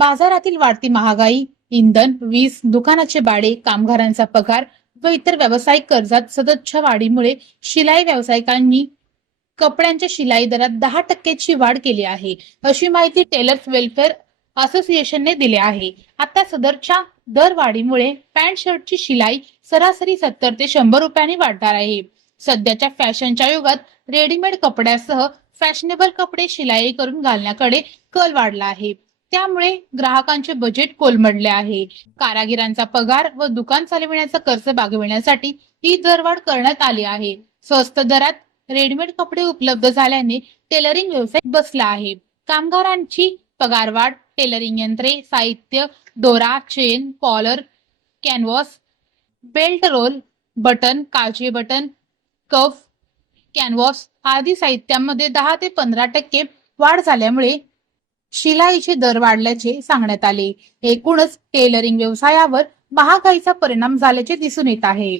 बाजारातील वाढती महागाई, इंधन, वीज, दुकानाचे भाडे, कामगारांचा पगार व इतर व्यावसायिक कर्जात सततच्या वाढीमुळे शिलाई व्यावसायिकांनी कपड्यांच्या शिलाई दरात 10% वाढ केली आहे, अशी माहिती टेलर्स वेलफेअर असोसिएशनने दिली आहे. आता सदरच्या दरवाढीमुळे पॅन्ट शर्टची शिलाई सरासरी 70 ते 100 रुपयांनी वाढणार आहे. सध्याच्या फॅशनच्या युगात रेडीमेड कपड्यासह फॅशनेबल कपडे शिलाई करून घालण्याकडे कल वाढला आहे. त्यामुळे ग्राहकांचे बजेट कोलमडले आहे. कारागिरांचा पगार व दुकान चालविण्याचा खर्च भागविण्यासाठी ही दरवाढ करण्यात आली आहे. स्वस्त दरात रेडीमेड कपडे उपलब्ध झाल्याने टेलरिंग व्यवसाय बसला आहे. कामगारांची पगारवाढ, टेलरिंग यंत्रे, साहित्य, दोरा, chain, collar, canvas, belt roll, button, काळजी बटन, कफ, कॅनव्हास आदी साहित्यामध्ये 10 ते 15% वाढ झाल्यामुळे शिलाईचे दर वाढल्याचे सांगण्यात आले. एकूणच टेलरिंग व्यवसायावर महागाईचा परिणाम झाल्याचे दिसून येत आहे.